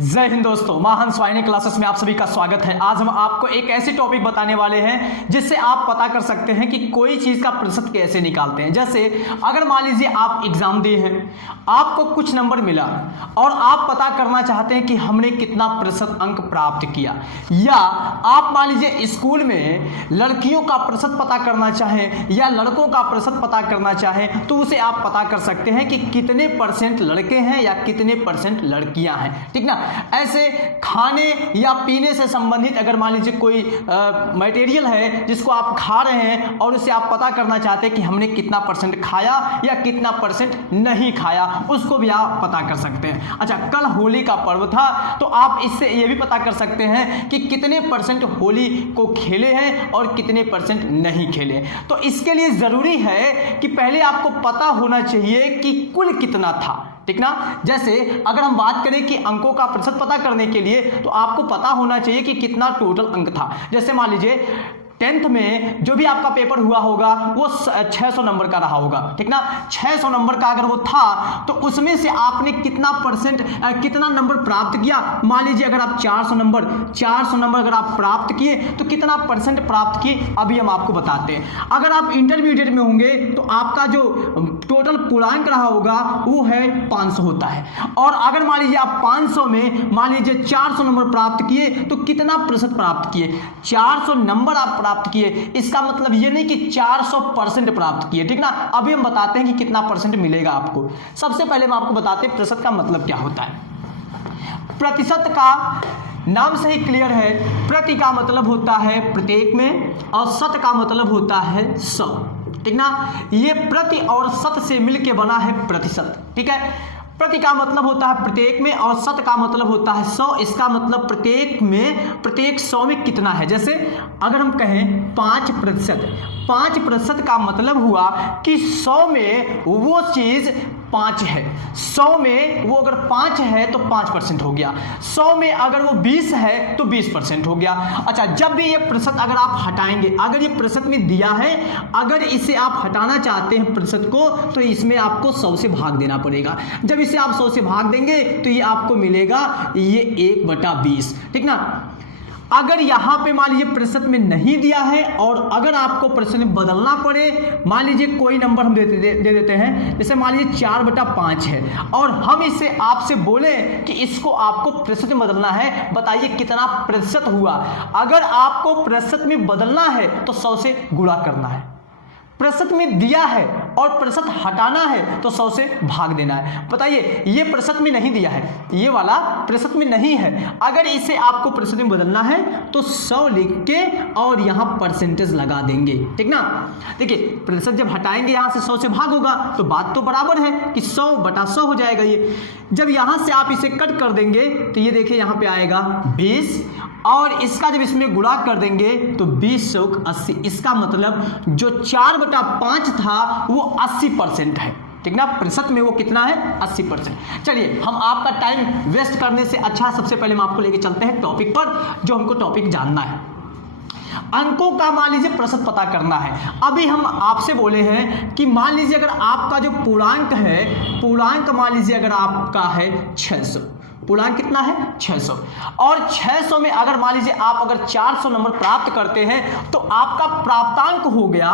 जय हिंद दोस्तों, महान स्वाइनी क्लासेस में आप सभी का स्वागत है। आज हम आपको एक ऐसी टॉपिक बताने वाले हैं जिससे आप पता कर सकते हैं कि कोई चीज का प्रतिशत कैसे निकालते हैं। जैसे अगर मान लीजिए आप एग्जाम दिए हैं, आपको कुछ नंबर मिला और आप पता करना चाहते हैं कि हमने कितना प्रतिशत अंक प्राप्त किया, या आप मान लीजिए स्कूल में लड़कियों का प्रतिशत पता करना चाहें या लड़कों का प्रतिशत पता करना चाहें, तो उसे आप पता कर सकते हैं कि कितने परसेंट लड़के हैं या कितने परसेंट लड़कियां हैं। ठीक ना। ऐसे खाने या पीने से संबंधित अगर मान लीजिए कोई मटेरियल है जिसको आप खा रहे हैं और उसे आप पता करना चाहते हैं कि हमने कितना परसेंट खाया या कितना परसेंट नहीं खाया, उसको भी आप पता कर सकते हैं। अच्छा, कल होली का पर्व था तो आप इससे ये भी पता कर सकते हैं कि कितने परसेंट होली को खेले हैं और कितने परसेंट नहीं खेले। तो इसके लिए जरूरी है कि पहले आपको पता होना चाहिए कि कुल कितना था। ठीक ना। जैसे अगर हम बात करें कि अंकों का प्रतिशत पता करने के लिए तो आपको पता होना चाहिए कि कितना टोटल अंक था। जैसे मान लीजिए 10th में जो भी आपका पेपर हुआ होगा वो 600 नंबर का रहा होगा। ठीक ना। 600 नंबर का अगर वो था तो उसमें से आपने कितना नंबर प्राप्त किया। मान लीजिए अगर आप 400 नंबर अगर आप प्राप्त किए तो कितना परसेंट प्राप्त किए, अभी हम आपको बताते हैं। अगर आप इंटरमीडिएट में होंगे तो आपका जो टोटल पूर्णांक रहा होगा वो है 500 होता है। और अगर मान लीजिए आप 500 में मान लीजिए 400 नंबर प्राप्त किए तो कितना प्रतिशत प्राप्त किए, 400 नंबर आप प्राप्त किए। इसका मतलब ये नहीं कि 400% प्राप्त किए। ठीक ना। अभी हम बताते हैं कि कितना परसेंट मिलेगा आपको। सबसे पहले हम आपको बताते हैं प्रतिशत का मतलब क्या होता है। प्रतिशत का नाम से ही क्लियर है, प्रति का मतलब होता है प्रत्येक में और शत का मतलब होता है 100। ठीक ना। ये प्रति और शत से मिलके बना है प्रतिशत। ठीक है। प्रति का मतलब होता है प्रत्येक में और शत का मतलब होता है 100। इसका मतलब प्रत्येक 100 में कितना है। जैसे अगर हम कहें 5% का मतलब हुआ कि 100 में वो चीज 5 है। 100 में वो अगर 5 है तो 5% हो गया। 100 में अगर वो 20 है तो 20% हो गया। अच्छा, जब भी ये प्रतिशत अगर आप हटाएंगे, अगर ये प्रतिशत में दिया है, अगर इसे आप हटाना चाहते हैं प्रतिशत को, तो इसमें आपको 100 से भाग देना पड़ेगा। जब इसे आप 100 से भाग देंगे तो ये आपको मिलेगा ये 1/20। ठीक ना। अगर यहां पे मान लीजिए प्रतिशत में नहीं दिया है और अगर आपको प्रतिशत में बदलना पड़े, मान लीजिए कोई नंबर हम दे देते हैं, जैसे मान लीजिए 4/5 है और हम इसे आपसे बोले कि इसको आपको प्रतिशत में बदलना है, बताइए कितना प्रतिशत हुआ। अगर आपको प्रतिशत में बदलना है तो 100 से गुणा करना है। प्रतिशत में दिया है और प्रतिशत हटाना है तो 100 से भाग देना है। बताइए, ये प्रतिशत में नहीं दिया है, ये वाला प्रतिशत में नहीं है। अगर इसे आपको प्रतिशत में बदलना है तो 100 लिख के और यहाँ परसेंटेज लगा देंगे। ठीक ना। देखिए, प्रतिशत जब हटाएंगे यहाँ से 100 से भाग होगा तो बात तो बराबर है कि 100/100 हो जाएगा। ये जब यहाँ से आप इसे कट कर देंगे तो ये देखिए यहाँ पे आएगा 20 और इसका जब इसमें गुणा कर देंगे तो 20 × 80। इसका मतलब जो 4/5 था वो 80% है। ठीक ना। प्रतिशत में वो कितना है, 80%। चलिए, हम आपका टाइम वेस्ट करने से अच्छा सबसे पहले हम आपको लेके चलते हैं टॉपिक पर, जो हमको टॉपिक जानना है। अंकों का मान लीजिए प्रतिशत पता करना है। अभी हम आपसे बोले हैं कि मान लीजिए अगर आपका जो पूर्णांक है, पूर्णांक मान लीजिए अगर आपका है 600, पूर्णांक कितना है 600, और 600 में अगर मान लीजिए आप अगर 400 नंबर प्राप्त करते हैं तो आपका प्राप्तांक हो गया,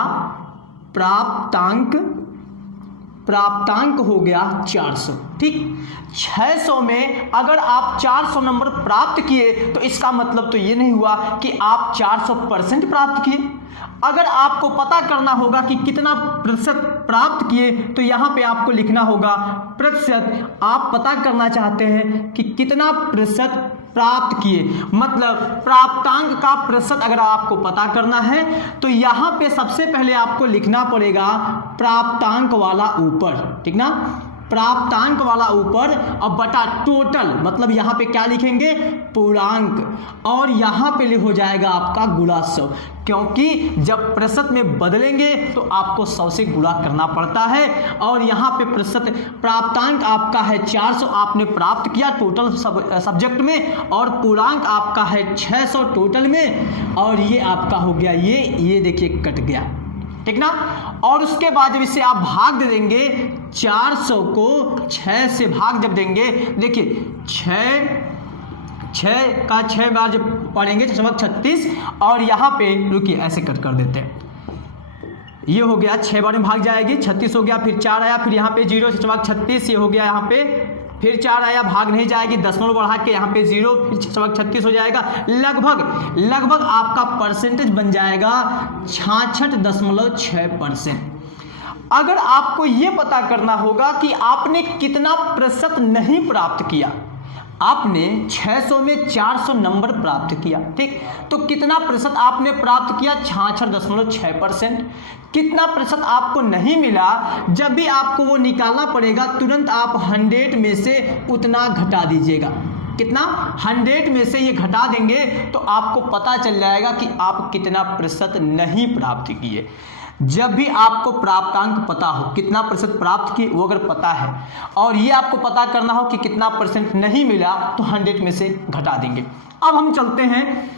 प्राप्तांक हो गया 400। ठीक। 600 में अगर आप 400 नंबर प्राप्त किए तो इसका मतलब तो ये नहीं हुआ कि आप 400% प्राप्त किए। अगर आपको पता करना होगा कि कितना प्रतिशत प्राप्त किए तो यहाँ पे आपको लिखना होगा प्रतिशत। आप पता करना चाहते हैं कि कितना प्रतिशत प्राप्त किए, मतलब प्राप्तांक का प्रतिशत अगर आपको पता करना है तो यहाँ पे सबसे पहले आपको लिखना पड़ेगा प्राप्तांक वाला ऊपर। ठीक ना। प्राप्तांक वाला ऊपर और बटा टोटल, मतलब यहाँ पे क्या लिखेंगे, पूर्णांक, और यहाँ पे हो जाएगा आपका गुणा 100, क्योंकि जब प्रतिशत में बदलेंगे तो आपको 100 से गुणा करना पड़ता है। और यहाँ पे प्रतिशत प्राप्तांक आपका है 400 आपने प्राप्त किया टोटल सब्जेक्ट में, और पूर्णांक आपका है 600 टोटल में, और ये आपका हो गया ये देखिए कट गया। ठीक ना। और उसके बाद जब इसे आप भाग दे देंगे, 400 को 6 से भाग जब देंगे, देखिए 6 6 का 6 बार जब पढ़ेंगे 36, और यहाँ पे रुकिए ऐसे कट कर देते हैं, ये हो गया 6 बार में भाग जाएगी, 36 हो गया, फिर 4 आया, फिर यहाँ पे 0 36, ये हो गया यहाँ पे, फिर 4 आया, भाग नहीं जाएगी, दशमलव बढ़ा के यहाँ पे 0, फिर 36 हो जाएगा। लगभग आपका परसेंटेज बन जाएगा 66.6%। अगर आपको ये पता करना होगा कि आपने कितना प्रतिशत नहीं प्राप्त किया, आपने 600 में 400 नंबर प्राप्त किया, ठीक, तो कितना प्रतिशत आपने प्राप्त किया? 66.6%। कितना प्रतिशत आपको नहीं मिला? जब भी आपको वो निकालना पड़ेगा तुरंत आप 100 में से उतना घटा दीजिएगा। कितना? 100 में से ये घटा देंगे तो आपको पता चल जाएगा कि आप कितना प्रतिशत नहीं प्राप्त किए। जब भी आपको प्राप्तांक पता हो, कितना प्रतिशत प्राप्त किए वो अगर पता है, और ये आपको पता करना हो कि कितना परसेंट नहीं मिला, तो 100 में से घटा देंगे। अब हम चलते हैं,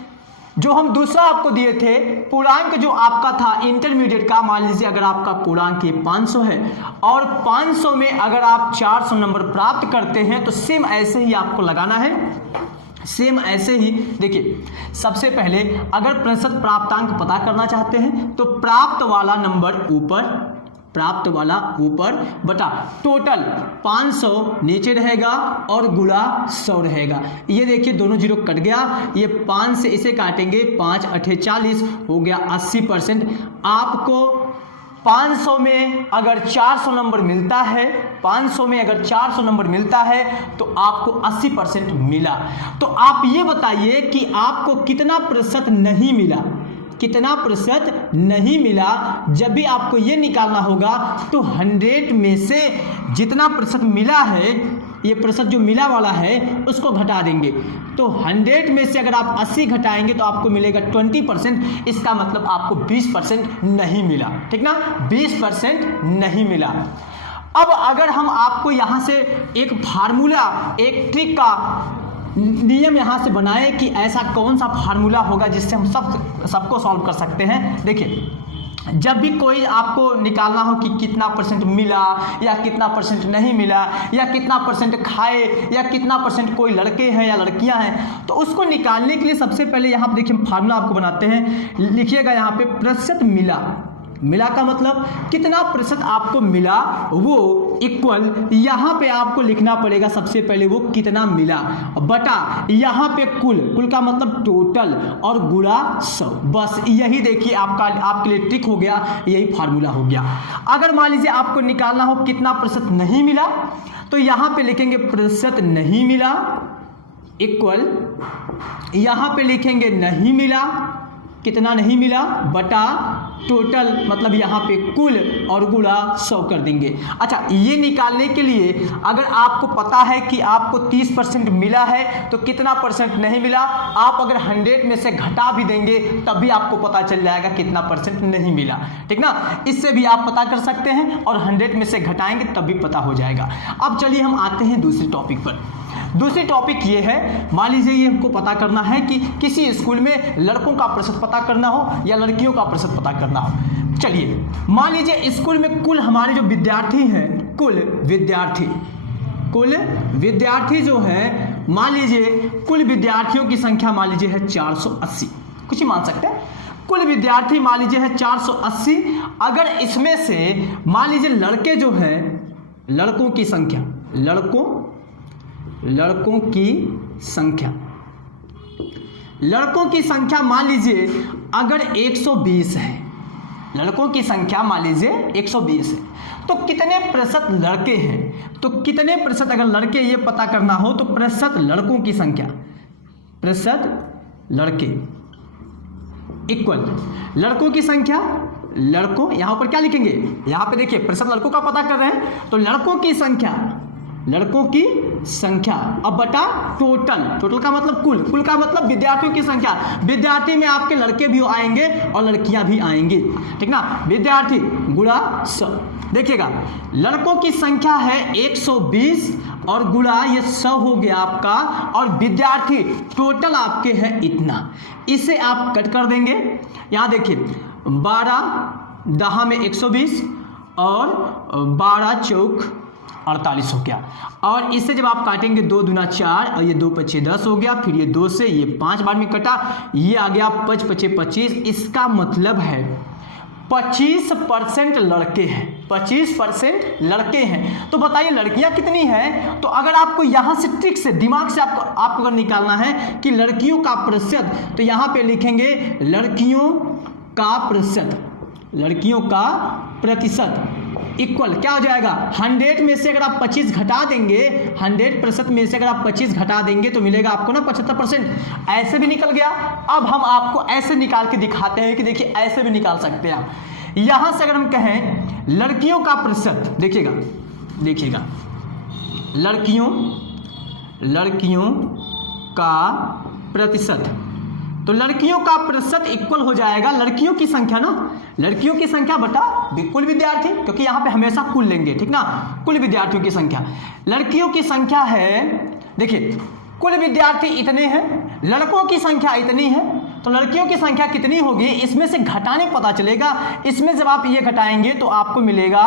जो हम दूसरा आपको दिए थे पूर्णांक, जो आपका था इंटरमीडिएट का। मान लीजिए अगर आपका पूर्णांक 500 है और 500 में अगर आप 400 नंबर प्राप्त करते हैं, तो सेम ऐसे ही आपको लगाना है। सेम ऐसे ही देखिए, सबसे पहले अगर प्रतिशत प्राप्तांक पता करना चाहते हैं तो प्राप्त वाला नंबर ऊपर, प्राप्त वाला ऊपर बटा टोटल 500 नीचे रहेगा और गुणा 100 रहेगा। ये देखिए दोनों जीरो कट गया, ये 5 से इसे काटेंगे, 5 8 40 हो गया 80%। आपको 500 में अगर 400 नंबर मिलता है, 500 में अगर 400 नंबर मिलता है तो आपको 80% मिला। तो आप ये बताइए कि आपको कितना प्रतिशत नहीं मिला, कितना प्रतिशत नहीं मिला। जब भी आपको ये निकालना होगा तो 100 में से जितना प्रतिशत मिला है, ये प्रतिशत जो मिला वाला है उसको घटा देंगे। तो 100 में से अगर आप 80 घटाएंगे तो आपको मिलेगा 20%। इसका मतलब आपको 20% नहीं मिला, ठीक ना, 20% नहीं मिला। अब अगर हम आपको यहाँ से एक फार्मूला, एक ट्रिक का नियम यहाँ से बनाए कि ऐसा कौन सा फार्मूला होगा जिससे हम सबको सॉल्व कर सकते हैं। देखिए, जब भी कोई आपको निकालना हो कि कितना परसेंट मिला या कितना परसेंट नहीं मिला, या कितना परसेंट खाए या कितना परसेंट कोई लड़के हैं या लड़कियां हैं, तो उसको निकालने के लिए सबसे पहले यहाँ पे देखिए फार्मूला आपको बनाते हैं। लिखिएगा यहाँ पे प्रतिशत मिला, मिला का मतलब कितना प्रतिशत आपको मिला, वो इक्वल यहाँ पे आपको लिखना पड़ेगा सबसे पहले वो कितना मिला, बटा यहाँ पे कुल, कुल का मतलब टोटल, और गुणा 100। बस यही देखिए आपके लिए ट्रिक हो गया, यही फार्मूला हो गया। अगर मान लीजिए आपको निकालना हो कितना प्रतिशत नहीं मिला, तो यहाँ पे लिखेंगे प्रतिशत नहीं मिला इक्वल, यहाँ पे लिखेंगे नहीं मिला, कितना नहीं मिला, बटा टोटल मतलब यहाँ पे कुल, और गुणा 100 कर देंगे। अच्छा, ये निकालने के लिए अगर आपको पता है कि आपको 30% मिला है तो कितना परसेंट नहीं मिला, आप अगर 100 में से घटा भी देंगे तब भी आपको पता चल जाएगा कितना परसेंट नहीं मिला, ठीक ना। इससे भी आप पता कर सकते हैं, और 100 में से घटाएंगे तब भी पता हो जाएगा। अब चलिए हम आते हैं दूसरे टॉपिक पर। दूसरी टॉपिक ये है, मान लीजिए ये हमको पता करना है कि किसी स्कूल में लड़कों का प्रतिशत पता करना हो या लड़कियों का प्रतिशत पता करना हो। चलिए, मान लीजिए स्कूल में कुल हमारे जो विद्यार्थी हैं, कुल विद्यार्थी जो हैं, मान लीजिए कुल विद्यार्थियों की संख्या मान लीजिए है 480, कुछ ही मान सकते हैं। कुल विद्यार्थी मान लीजिए है 480। अगर इसमें से मान लीजिए लड़के जो हैं, लड़कों की संख्या, लड़कों की संख्या मान लीजिए अगर 120 है, लड़कों की संख्या मान लीजिए 120 है, तो कितने प्रतिशत लड़के हैं, तो कितने प्रतिशत अगर लड़के ये पता करना हो तो प्रतिशत लड़कों की संख्या, प्रतिशत लड़के इक्वल लड़कों की संख्या, लड़कों यहाँ पर क्या लिखेंगे, यहाँ पे देखिए प्रतिशत लड़कों का पता कर रहे हैं, तो लड़कों की संख्या अब बटा टोटल, टोटल का मतलब कुल, कुल का मतलब विद्यार्थियों की संख्या, विद्यार्थी में आपके लड़के भी आएंगे और लड़कियां भी आएंगी, ठीक ना, विद्यार्थी गुणा 100। देखिएगा, लड़कों की संख्या है 120 और गुणा ये 100 हो गया आपका, और विद्यार्थी टोटल आपके हैं इतना, इसे आप कट कर देंगे। यहाँ देखिए 12 10 में 120 और 12 चौक 48 हो गया। और इससे जब आप काटेंगे 2 दूना 4 और ये 2 पच्चे 10 हो गया, फिर ये 2 से ये 5 बार में कटा, ये आ गया 5 पच्चे 25। इसका मतलब है 25% लड़के हैं, 25% लड़के हैं। तो बताइए लड़कियां कितनी हैं? तो अगर आपको यहां से ट्रिक से दिमाग से आपको अगर निकालना है कि लड़कियों का प्रतिशत, तो यहां पे लिखेंगे लड़कियों का प्रतिशत, लड़कियों का प्रतिशत इक्वल क्या हो जाएगा, 100 में से अगर आप 25 घटा देंगे, 100% में से अगर आप 25 घटा देंगे तो मिलेगा आपको ना 75%। ऐसे भी निकल गया। अब हम आपको ऐसे निकाल के दिखाते हैं कि देखिए ऐसे भी निकाल सकते हैं आप। यहां से अगर हम कहें लड़कियों का प्रतिशत, देखिएगा लड़कियों का प्रतिशत, तो लड़कियों का प्रतिशत इक्वल हो जाएगा लड़कियों की संख्या ना, लड़कियों की संख्या बटा कुल विद्यार्थी, क्योंकि यहां पे हमेशा कुल लेंगे, ठीक ना, कुल विद्यार्थियों की संख्या। लड़कियों की संख्या है, देखिए कुल विद्यार्थी इतने हैं, लड़कों की संख्या इतनी है, तो लड़कियों की संख्या कितनी होगी इसमें से घटाने पता चलेगा। इसमें जब आप ये घटाएंगे तो आपको मिलेगा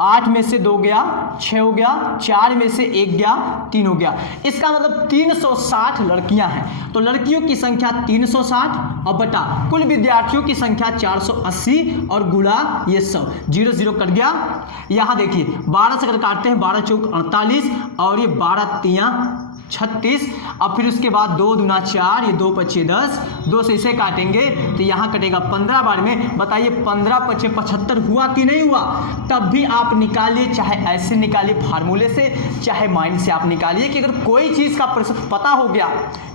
8 में से 2 गया 6 हो गया, 4 में से 1 गया 3 हो गया। इसका मतलब 360 लड़कियां हैं। तो लड़कियों की संख्या 360 और बटा कुल विद्यार्थियों की संख्या 480 और गुणा ये 100, 0 0 कट गया। यहाँ देखिए 12 से अगर काटते हैं 12 चौक 48 और ये 12 तियां 36, अब फिर उसके बाद 2 दूना 4, ये 2 पच्चे 10, 2 से इसे काटेंगे तो यहाँ कटेगा 15 बार में। बताइए 15 पच्चे 75 हुआ कि नहीं हुआ? तब भी आप निकालिए, चाहे ऐसे निकालिए फार्मूले से, चाहे माइंड से आप निकालिए कि अगर कोई चीज़ का प्रतिशत पता हो गया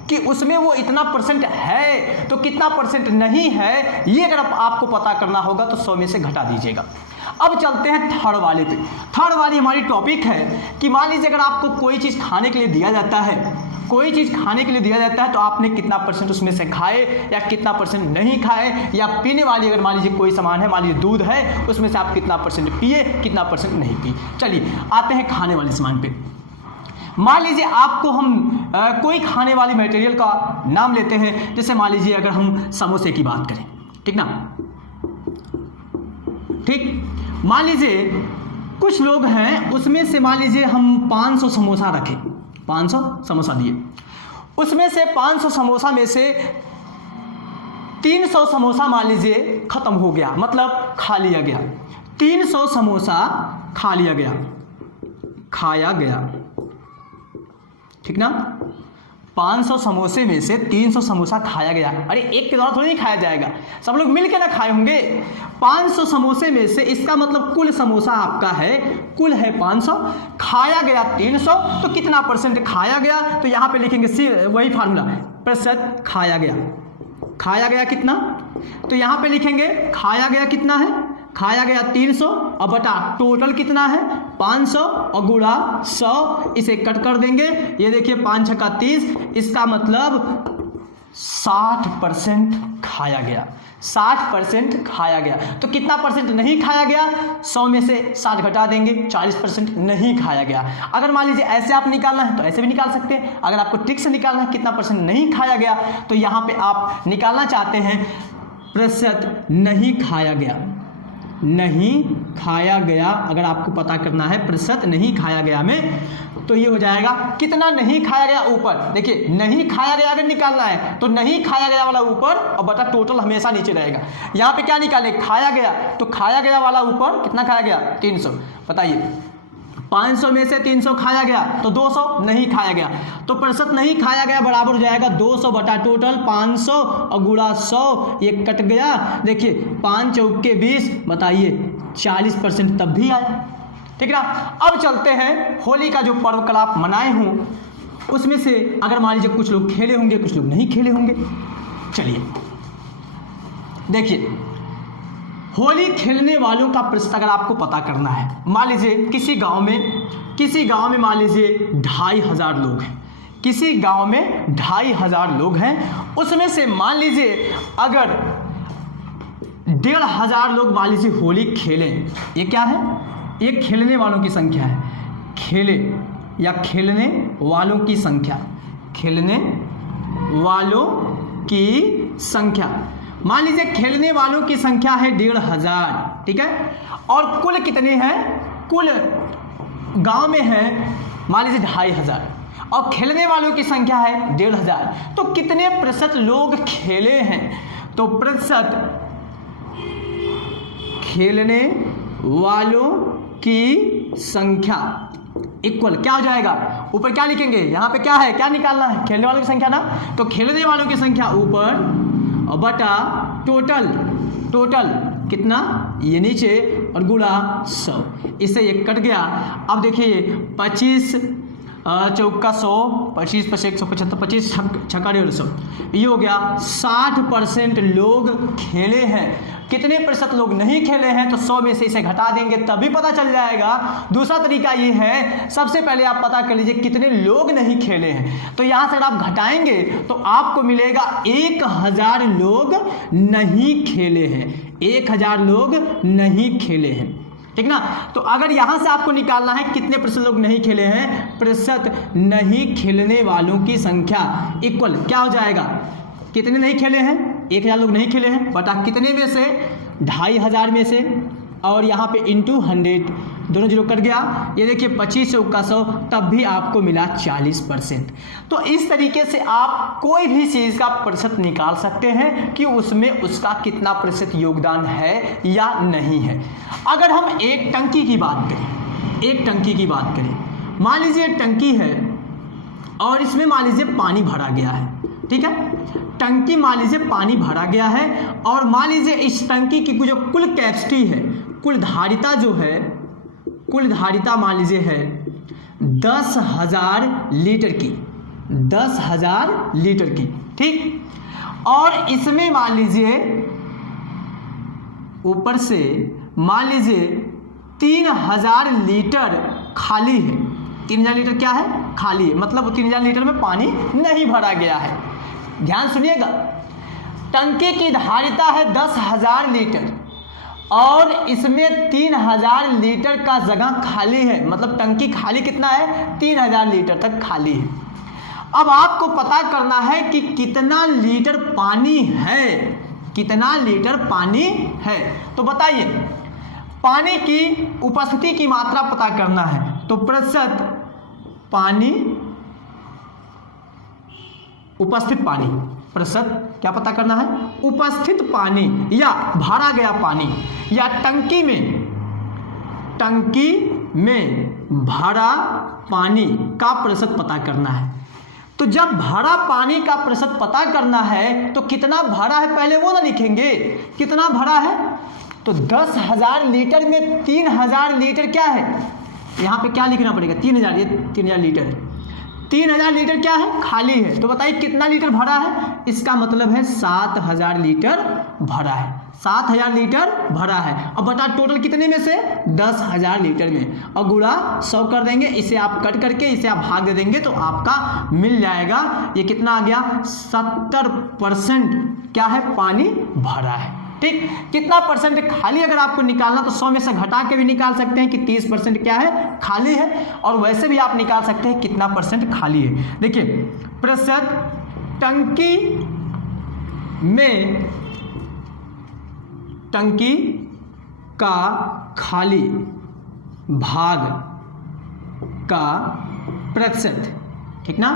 कि उसमें वो इतना % है तो कितना % नहीं है, ये अगर आपको पता करना होगा तो 100 में से घटा दीजिएगा। अब चलते हैं थर्ड वाले पे। थर्ड वाली हमारी टॉपिक है कि मान लीजिए अगर आपको कोई चीज़ खाने के लिए दिया जाता है, कोई चीज़ खाने के लिए दिया जाता है तो आपने कितना % उसमें से खाए या कितना % नहीं खाए, या पीने वाली अगर मान लीजिए कोई सामान है, मान लीजिए दूध है, उसमें से आप कितना % पिए कितना % नहीं पिए। चलिए आते हैं खाने वाले सामान पे। मान लीजिए आपको हम कोई खाने वाली मटेरियल का नाम लेते हैं, जैसे मान लीजिए अगर हम समोसे की बात करें, ठीक ना, ठीक। मान लीजिए कुछ लोग हैं, उसमें से मान लीजिए हम 500 समोसा रखें, 500 समोसा दिए, उसमें से 500 समोसा में से 300 समोसा मान लीजिए खत्म हो गया, मतलब खा लिया गया। 300 समोसा खा लिया गया, खाया गया, ठीक ना। 500 समोसे में से 300 समोसा खाया गया। अरे एक के द्वारा थोड़ी नहीं खाया जाएगा, सब लोग मिलकर ना खाए होंगे। 500 समोसे में से, इसका मतलब कुल समोसा आपका है, कुल है 500, खाया गया 300, तो कितना % खाया गया? तो यहाँ पे लिखेंगे वही फार्मूला, प्रतिशत खाया गया। खाया गया कितना? तो यहाँ पे लिखेंगे खाया गया कितना है, खाया गया 300 और बटा टोटल कितना है 500 और गुणा 100, इसे कट कर देंगे। ये देखिए 5 छक्का 30, इसका मतलब 60% खाया गया, 60% खाया गया। तो कितना % नहीं खाया गया? 100 में से 60 घटा देंगे, 40% नहीं खाया गया। अगर मान लीजिए ऐसे आप निकालना है तो ऐसे भी निकाल सकते हैं। अगर आपको ट्रिक से निकालना है कितना % नहीं खाया गया, तो यहाँ पे आप निकालना चाहते हैं प्रतिशत नहीं खाया गया, नहीं खाया गया। अगर आपको पता करना है प्रतिशत नहीं खाया गया में, तो ये हो जाएगा कितना नहीं खाया गया ऊपर। देखिए नहीं खाया गया अगर निकालना है तो नहीं खाया गया वाला ऊपर और बटा टोटल हमेशा नीचे रहेगा। यहाँ पे क्या निकाले, खाया गया, तो खाया गया वाला ऊपर कितना खाया गया 300। बताइए 500 में से 300 खाया गया तो 200 नहीं खाया गया, तो प्रतिशत नहीं खाया गया बराबर हो जाएगा 200 बटा टोटल 500 और गुणा 100, ये कट गया। देखिए 5 चौके 20, बताइए 40% तब भी आया, ठीक ना। अब चलते हैं होली का जो पर्व कल आप मनाए हों, उसमें से अगर मान लीजिए कुछ लोग खेले होंगे कुछ लोग नहीं खेले होंगे। चलिए देखिए होली खेलने वालों का प्रतिशत अगर आपको पता करना है, मान लीजिए किसी गांव में मान लीजिए 2500 लोग हैं, किसी गांव में 2500 लोग हैं, उसमें से मान लीजिए अगर 1500 लोग मान लीजिए होली खेलें, ये क्या है, ये खेलने वालों की संख्या है, खेले या खेलने वालों की संख्या, खेलने वालों की संख्या। मान लीजिए खेलने वालों की संख्या है 1500, ठीक है, और कुल कितने हैं, कुल गांव में है मान लीजिए 2500 और खेलने वालों की संख्या है 1500, तो कितने प्रतिशत लोग खेले हैं? तो प्रतिशत खेलने वालों की संख्या इक्वल क्या हो जाएगा? ऊपर क्या लिखेंगे? यहाँ पे क्या है, क्या निकालना है? खेलने वालों की संख्या ना, तो खेलने वालों की संख्या ऊपर और बटा टोटल, टोटल कितना ये नीचे और गुणा 100, इससे ये कट गया। अब देखिए 25 चौका 100, 25 + 175, 25 छक्का 150, ये हो गया 60% लोग खेले हैं। कितने प्रतिशत लोग नहीं खेले हैं? तो 100 में से इसे घटा देंगे तभी पता चल जाएगा। दूसरा तरीका ये है, सबसे पहले आप पता कर लीजिए कितने लोग नहीं खेले हैं, तो यहाँ से अगर आप घटाएंगे तो आपको मिलेगा 1000 लोग नहीं खेले हैं, 1000 लोग नहीं खेले हैं, ठीक ना। तो अगर यहां से आपको निकालना है कितने प्रतिशत लोग नहीं खेले हैं, प्रतिशत नहीं खेलने वालों की संख्या इक्वल क्या हो जाएगा? कितने नहीं खेले हैं? 1000 लोग नहीं खेले हैं बटा कितने में से? 2500 में से, और यहाँ पे इंटू 100, दोनों जीरो कट गया। ये देखिए 25 चौका 100, तब भी आपको मिला 40%। तो इस तरीके से आप कोई भी चीज़ का प्रतिशत निकाल सकते हैं कि उसमें उसका कितना प्रतिशत योगदान है या नहीं है। अगर हम एक टंकी की बात करें, एक टंकी की बात करें, मान लीजिए टंकी है और इसमें मान लीजिए पानी भरा गया है, ठीक है। टंकी मान लीजिए पानी भरा गया है और मान लीजिए इस टंकी की जो कुल कैपेसिटी है, कुल धारिता जो है, कुल धारिता मान लीजिए है 10,000 लीटर की, 10,000 लीटर की, ठीक। और इसमें मान लीजिए ऊपर से मान लीजिए 3000 लीटर खाली है। 3000 लीटर क्या है? खाली है, मतलब 3000 लीटर में पानी नहीं भरा गया है। ध्यान सुनिएगा, टंकी की धारिता है 10,000 लीटर और इसमें 3000 लीटर का जगह खाली है, मतलब टंकी खाली कितना है? 3000 लीटर तक खाली है। अब आपको पता करना है कि कितना लीटर पानी है, कितना लीटर पानी है। तो बताइए, पानी की उपस्थिति की मात्रा पता करना है, तो प्रतिशत पानी, उपस्थित पानी, प्रतिशत क्या पता करना है? उपस्थित पानी या भरा गया पानी, या टंकी में भरा पानी का प्रतिशत पता करना है। तो जब भरा पानी का प्रतिशत पता करना है तो कितना भरा है पहले वो ना लिखेंगे, कितना भरा है। तो 10,000 लीटर में 3000 लीटर क्या है, यहाँ पे क्या लिखना पड़ेगा? 3000, ये 3000 लीटर है। 3000 लीटर क्या है? खाली है। तो बताइए कितना लीटर भरा है? इसका मतलब है 7000 लीटर भरा है, 7000 लीटर भरा है। अब बता टोटल कितने में से? 10,000 लीटर में, और गुणा 100 कर देंगे। इसे आप कट करके इसे आप भाग दे देंगे तो आपका मिल जाएगा। ये कितना आ गया? 70% क्या है? पानी भरा है, ठीक। कितना परसेंट खाली अगर आपको निकालना तो 100 में से घटा के भी निकाल सकते हैं कि 30% क्या है? खाली है। और वैसे भी आप निकाल सकते हैं कितना परसेंट खाली है। देखिए प्रतिशत टंकी में, टंकी का खाली भाग का प्रतिशत, ठीक ना।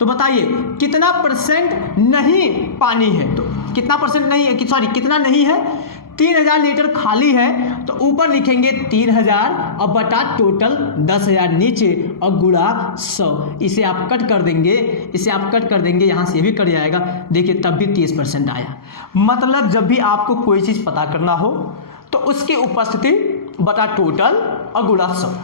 तो बताइए कितना परसेंट नहीं पानी है, तो कितना परसेंट नहीं है, सॉरी कितना नहीं है? 3000 लीटर खाली है, तो ऊपर लिखेंगे 3000 और बटा टोटल 10,000 नीचे और गुणा 100। इसे आप कट कर देंगे, इसे आप कट कर देंगे, यहाँ से भी कट जाएगा। देखिए तब भी 30% आया। मतलब जब भी आपको कोई चीज़ पता करना हो तो उसकी उपस्थिति बटा टोटल और गुणा 100।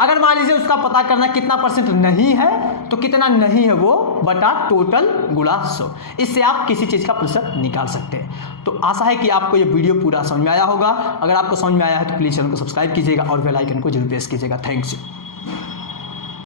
अगर मान लीजिए उसका पता करना कितना परसेंट नहीं है, तो कितना नहीं है वो बटा टोटल गुणा 100। इससे आप किसी चीज़ का प्रतिशत निकाल सकते हैं। तो आशा है कि आपको ये वीडियो पूरा समझ में आया होगा। अगर आपको समझ में आया है तो प्लीज़ चैनल को सब्सक्राइब कीजिएगा और बेल आइकन को जरूर प्रेस कीजिएगा। Thanks you.